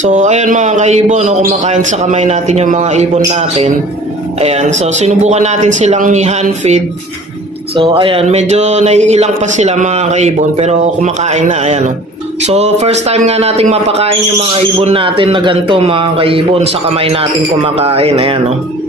So, ayun mga kaibon, no, kumakain sa kamay natin yung mga ibon natin. Ayan, so sinubukan natin silang hand feed. So, ayan, medyo naiilang pa sila mga kaibon, pero kumakain na, ayan, no. So, first time nga nating mapakain yung mga ibon natin na ganito mga kaibon, sa kamay natin kumakain, ayan, no.